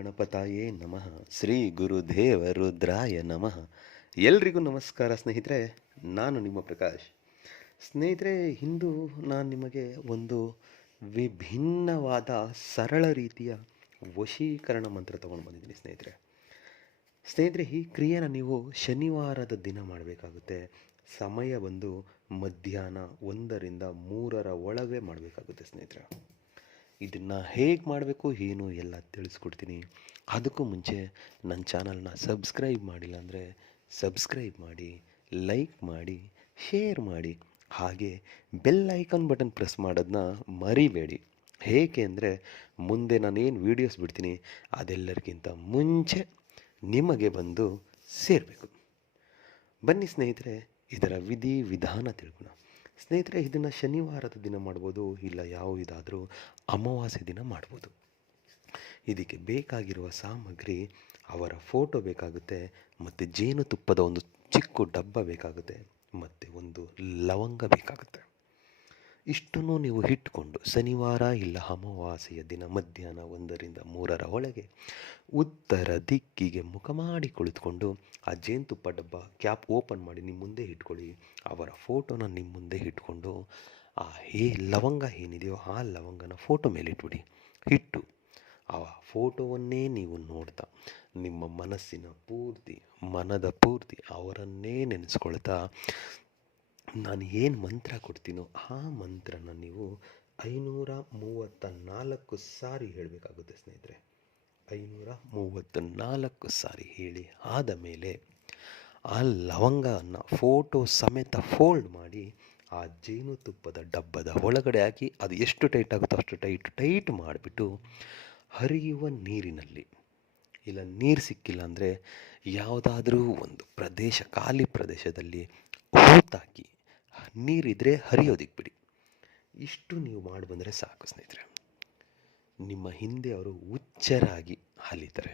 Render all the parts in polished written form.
ಗಣಪತಾಯೇ ನಮಃ. ಶ್ರೀ ಗುರುದೇವ ರುದ್ರಾಯ ನಮಃ. ಎಲ್ರಿಗೂ ನಮಸ್ಕಾರ ಸ್ನೇಹಿತರೆ, ನಾನು ನಿಮ್ಮ ಪ್ರಕಾಶ್. ಸ್ನೇಹಿತರೆ, ಇಂದು ನಾನು ನಿಮಗೆ ಒಂದು ವಿಭಿನ್ನವಾದ ಸರಳ ರೀತಿಯ ವಶೀಕರಣ ಮಂತ್ರ ತಗೊಂಡು ಬಂದಿದ್ದೀನಿ ಸ್ನೇಹಿತರೆ, ಈ ಕ್ರಿಯೆನ ನೀವು ಶನಿವಾರದ ದಿನ ಮಾಡಬೇಕಾಗುತ್ತೆ. ಸಮಯ ಬಂದು ಮಧ್ಯಾಹ್ನ 1ರಿಂದ 3 ಒಳಗೆ ಮಾಡಬೇಕಾಗುತ್ತೆ ಸ್ನೇಹಿತರೆ. ಇದನ್ನು ಹೇಗೆ ಮಾಡಬೇಕು ಏನು ಎಲ್ಲ ತಿಳಿಸ್ಕೊಡ್ತೀನಿ. ಅದಕ್ಕೂ ಮುಂಚೆ ನನ್ನ ಚಾನಲ್ನ ಸಬ್ಸ್ಕ್ರೈಬ್ ಮಾಡಿಲ್ಲ ಅಂದರೆ ಸಬ್ಸ್ಕ್ರೈಬ್ ಮಾಡಿ, ಲೈಕ್ ಮಾಡಿ, ಶೇರ್ ಮಾಡಿ, ಹಾಗೆ ಬೆಲ್ ಐಕಾನ್ ಬಟನ್ ಪ್ರೆಸ್ ಮಾಡೋದನ್ನ ಮರಿಬೇಡಿ. ಏಕೆ ಅಂದರೆ ಮುಂದೆ ನಾನೇನು ವೀಡಿಯೋಸ್ ಬಿಡ್ತೀನಿ ಅದೆಲ್ಲರಿಗಿಂತ ಮುಂಚೆ ನಿಮಗೆ ಬಂದು ಸೇರಬೇಕು. ಬನ್ನಿ ಸ್ನೇಹಿತರೆ, ಇದರ ವಿಧಿ ವಿಧಾನ ತಿಳ್ಕೋಣ. ಸ್ನೇಹಿತರೆ, ಇದನ್ನು ಶನಿವಾರದ ದಿನ ಮಾಡ್ಬೋದು, ಇಲ್ಲ ಯಾವುದಾದ್ರೂ ಅಮಾವಾಸ್ಯೆ ದಿನ ಮಾಡ್ಬೋದು. ಇದಕ್ಕೆ ಬೇಕಾಗಿರುವ ಸಾಮಗ್ರಿ ಅವರ ಫೋಟೋ ಬೇಕಾಗುತ್ತೆ, ಮತ್ತು ಜೇನುತುಪ್ಪದ ಒಂದು ಚಿಕ್ಕ ಡಬ್ಬ ಬೇಕಾಗುತ್ತೆ, ಮತ್ತು ಒಂದು ಲವಂಗ ಬೇಕಾಗುತ್ತೆ. ಇಷ್ಟನ್ನು ನೀವು ಇಟ್ಕೊಂಡು ಶನಿವಾರ ಇಲ್ಲ ಅಮಾವಾಸ್ಯೆಯ ದಿನ ಮಧ್ಯಾಹ್ನ 1ರಿಂದ 3 ಒಳಗೆ ಉತ್ತರ ದಿಕ್ಕಿಗೆ ಮುಖ ಮಾಡಿ ಕುಳಿತುಕೊಂಡು ಆ ಜೇನುತುಪ್ಪ ಡಬ್ಬ ಕ್ಯಾಪ್ ಓಪನ್ ಮಾಡಿ ನಿಮ್ಮ ಮುಂದೆ ಇಟ್ಕೊಳ್ಳಿ. ಅವರ ಫೋಟೋನ ನಿಮ್ಮ ಮುಂದೆ ಇಟ್ಕೊಂಡು ಆ ಲವಂಗ ಏನಿದೆಯೋ ಆ ಲವಂಗನ ಫೋಟೋ ಮೇಲೆ ಇಟ್ಬಿಡಿ. ಇಟ್ಟು ಆ ಫೋಟೋವನ್ನೇ ನೀವು ನೋಡ್ತಾ ನಿಮ್ಮ ಮನದ ಪೂರ್ತಿ ಅವರನ್ನೇ ನೆನೆಸ್ಕೊಳ್ತಾ ನಾನು ಏನು ಮಂತ್ರ ಕೊಡ್ತೀನೋ ಆ ಮಂತ್ರನ ನೀವು 534 ಸಾರಿ ಹೇಳಬೇಕಾಗುತ್ತೆ ಸ್ನೇಹಿತರೆ. 534 ಸಾರಿ ಹೇಳಿ ಆದ ಮೇಲೆ ಆ ಲವಂಗವನ್ನು ಫೋಟೋ ಸಮೇತ ಫೋಲ್ಡ್ ಮಾಡಿ ಆ ಜೇನುತುಪ್ಪದ ಡಬ್ಬದ ಒಳಗಡೆ ಹಾಕಿ, ಅದು ಎಷ್ಟು ಟೈಟ್ ಆಗುತ್ತೋ ಅಷ್ಟು ಟೈಟ್ ಮಾಡಿಬಿಟ್ಟು ಹರಿಯುವ ನೀರಿನಲ್ಲಿ, ಇಲ್ಲ ನೀರು ಸಿಕ್ಕಿಲ್ಲ ಅಂದರೆ ಯಾವುದಾದ್ರೂ ಒಂದು ಖಾಲಿ ಪ್ರದೇಶದಲ್ಲಿ ಹೂತಾಕಿ ನೀರಿದ್ರೆ ಹರಿಯೋದಿಕ್ಕೆ ಬಿಡಿ. ಇಷ್ಟು ನೀವು ಮಾಡಿ ಬಂದರೆ ಸಾಕು ಸ್ನೇಹಿತರೆ. ನಿಮ್ಮ ಹಿಂದೆ ಅವರು ಹುಚ್ಚರಾಗಿ ಅಲಿತಾರೆ.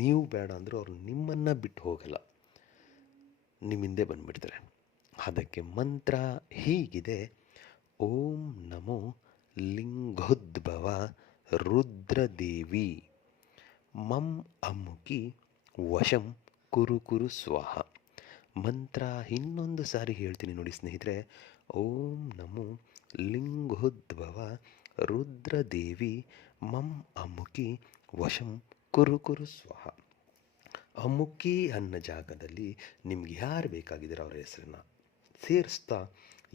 ನೀವು ಬೇಡ ಅಂದರೂ ಅವರು ನಿಮ್ಮನ್ನು ಬಿಟ್ಟು ಹೋಗಲ್ಲ, ನಿಮ್ಮ ಹಿಂದೆ ಬಂದುಬಿಡ್ತಾರೆ. ಅದಕ್ಕೆ ಮಂತ್ರ ಹೀಗಿದೆ: ಓಂ ನಮೋ ಲಿಂಗೋದ್ಭವ ರುದ್ರದೇವಿ ಮಂ ಅಮುಕಿ ವಶಂ ಕುರು ಸ್ವಾಹ. ಮಂತ್ರ ಇನ್ನೊಂದು ಸಾರಿ ಹೇಳ್ತೀನಿ ನೋಡಿ ಸ್ನೇಹಿತರೆ. ಓಂ ನಮೋ ಲಿಂಗೋದ್ಭವ ರುದ್ರದೇವಿ ಮಂ ಅಮುಕಿ ವಶಂ ಕುರು ಸ್ವಾಹ. ಅಮುಕಿ ಅನ್ನೋ ಜಾಗದಲ್ಲಿ ನಿಮ್ಗೆ ಯಾರು ಬೇಕಾಗಿದ್ದಾರೆ ಅವರ ಹೆಸರನ್ನು ಸೇರಿಸ್ತಾ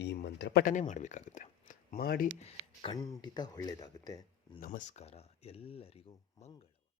ಈ ಮಂತ್ರ ಪಠನೆ ಮಾಡಬೇಕಾಗುತ್ತೆ. ಮಾಡಿ, ಖಂಡಿತ ಒಳ್ಳೆಯದಾಗುತ್ತೆ. ನಮಸ್ಕಾರ, ಎಲ್ಲರಿಗೂ ಮಂಗಳ.